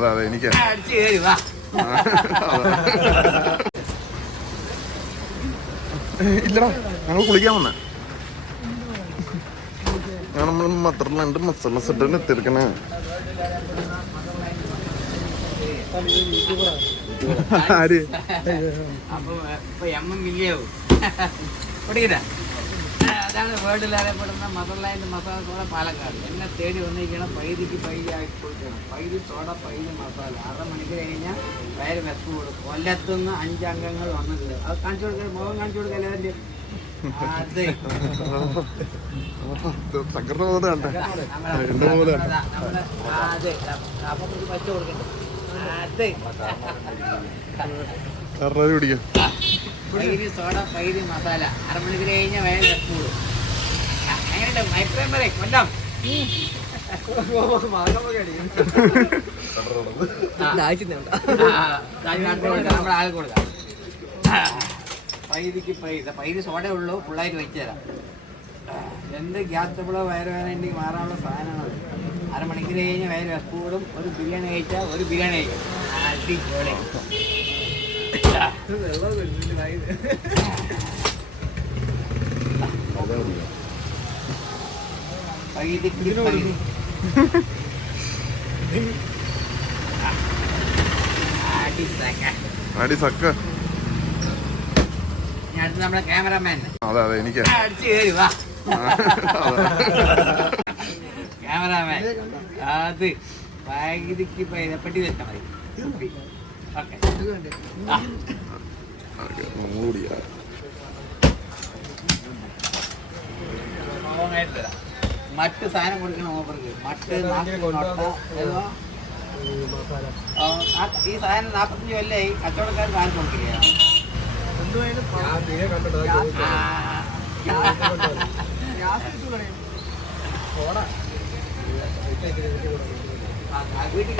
അതെ അതെ എനിക്ക് ഇല്ലടാ ഞങ്ങൾ കുളിക്കാൻ വന്നേ. നമ്മൾ മാത്രണ്ട് മസാല സെറ്റ് എത്തിരിക്കണേ. ആര് അതാണ് വേൾഡിൽ അറിയപ്പെടുന്ന മദർലാൻഡ് മസാല സോഡ പാലക്കാട്. എന്നെ തേടി വന്നിരിക്കണം. പൈതിക്ക് പൈതി ആക്കി കൊടുക്കണം. പൈതി സോഡ പൈതി മസാല 6 മണിക്ക് കഴിഞ്ഞാൽ വയറ് വെപ്പ് കൊടുക്കും. കൊല്ലത്തുനിന്ന് 5 അംഗങ്ങൾ വന്നിട്ടുണ്ട്. അത് കാണിച്ചു കൊടുക്കുക, മുഖം കാണിച്ചു കൊടുക്കുക. എല്ലാവരും അതെ അതെ അപ്പൊ പച്ച കൊടുക്കണ്ട. അതെ പൈരി സോഡ പൈരി മസാല 6 മണിക്ക് കഴിഞ്ഞാൽ വയറ് വെപ്പ് കൊടുക്കും. എങ്ങനെയുണ്ട് അഭിപ്രായം പറയും? കൊല്ലം നമ്മുടെ ആൾ കൊടുക്കാം. പൈതിക്ക് പൈരി സോഡ ഉള്ളൂ. ഫുള്ളായിട്ട് വെച്ച് തരാം. എന്ത് ഗ്യാസ് ട്രബിളോ വയറുവേദന ഉണ്ടെങ്കിൽ മാറാനുള്ള സാധനമാണ്. 6 മണിക്കൂർ കഴിഞ്ഞ് വയറ് വെപ്പൂടും. ഒരു ബിരിയാണി കഴിച്ചാൽ ഒരു ബിരിയാണി കഴിക്കും. അടിപൊളി. നമ്മുടെ ക്യാമറമാൻ. അതെ അതെ എനിക്ക് അടിച്ചു കയറി വാ ക്യാമറാമാൻ. അത് പൈതിക്ക് പൈതപ്പെട്ടി വെച്ചാൽ മതി. ഓക്കെ മറ്റ് സാധനം കൊടുക്കണം. ഓഫർക്ക് മറ്റ് ഈ സാധനം 45 കൊല്ലായി കച്ചവടക്കാർ കാര്യം കൊടുക്കുകയാണ്. വീട്ടിൽ